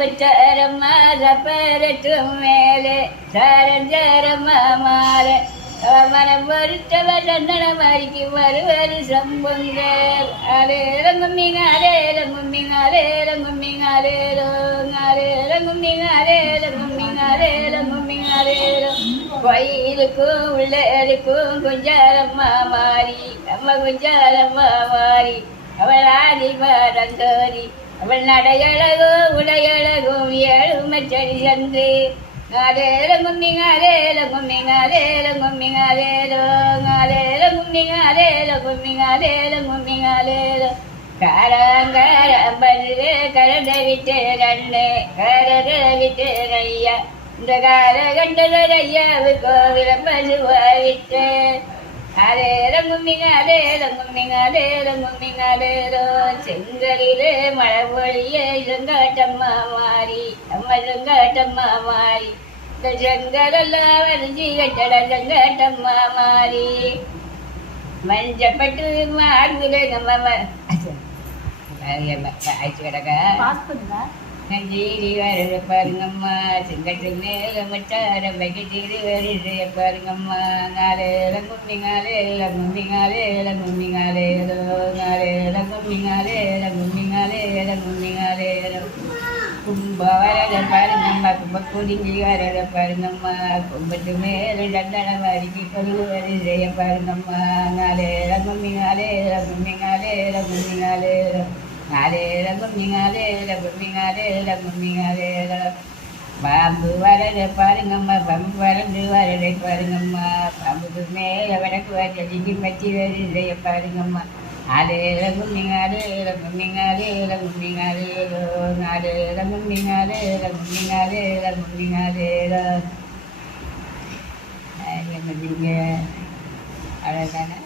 விட்டாரம்மா சப்பரட்டும் மேலே சாரஞ்சாரம்மா மாற மனம் பொறுத்தவர் சந்தன மாறிக்கு வருவாரு சம்புங்கர் அலேலங்கும்மிங்க அலேலங்கும்மிங்க அலேலங்கும்மிங்க அலேலோ அலேலங்கும்மிங்க அலேலங்கும்மிங்க அலேலங்கும்மிங்க அலேலோ கோயிலுக்கும் உள்ளேருக்கும் குஞ்சாரம்மா மாறி அம்மா குஞ்சாரம்மா மாறி அவள் ஆதிபாரந்தோரி அவள் நடையழகும் உடையழகும் ஏழுமச்சடி சந்து காலேலங்கும்மிங்க அலேலங்கும்மிங்க அலேலங்கும்மிங்க அலேலோ அலேலங்கும்மிங்க அலேலங்கும்மிங்க அலேலங்கும்மிங்க அலேலோ காரங்காரம்பது கரட விட்டு கண்ணு கரட விட்டு ஐயா இந்த கால கண்டது ஐயாவுக்கோ விளம்பசுவா விட்டு அலேலங்கும்மிங்க அலேலங்கும்மிங்க அலேலங்கும்மிங்க அலேலோ செங்கலிலே மழை பொழிய செங்காட்டம்மா மாறி அம்மா செங்காட்டம்மா மாறி இந்த செங்கலெல்லாம் வரிஞ்சி கட்டட செங்காட்டம்மா மாறி மஞ்சப்பட்டு மாங்குல நம்ம ஆயிடுச்சு கிடக்க நஞ்சீரி வருது பாருங்கம்மா செங்கட்டு மேல மட்டார பக்கெட்டீரி வருது பாருங்கம்மா நாலேலங்கும்மிங்காலேலங்கும்மிங்காலேலங்கும்மிங்காலேலோ நாலேலங்கும்மிங்காலேலங்கும்மிங்காலேலங்கும்மிங்காலேலோ கும்ப வரத பாருங்கம்மா கும்ப குடிஞ்சி வரத பாருங்கம்மா கும்பத்து மேல தண்டன வாரிக்கு கொண்டு வருது பாருங்கம்மா நாலேலங்கும்மிங்காலேலங்கும்மிங்காலேலங்கும்மிங்காலேலோ நாலேலங்கும்மிங்காலேலங்கும்மிங்காலேலங்கும்மிங்காலேலோ பாம்பு வரத பாருங்கம்மா பாம்பு வளர்ந்து வரதை பாருங்கம்மா பாம்புக்கு மேலே வடக்கு வாசலிக்கு பற்றி வருதை பாருங்கம்மா நாலேலங்கும்மிங்காலேலங்கும்மிங்காலேலங்கும்மிங்காலேலோ நாலேலங்கும்மிங்காலேலங்கும்மிங்காலேலங்கும்மிங்காலேலோ அவ்வளோதானே.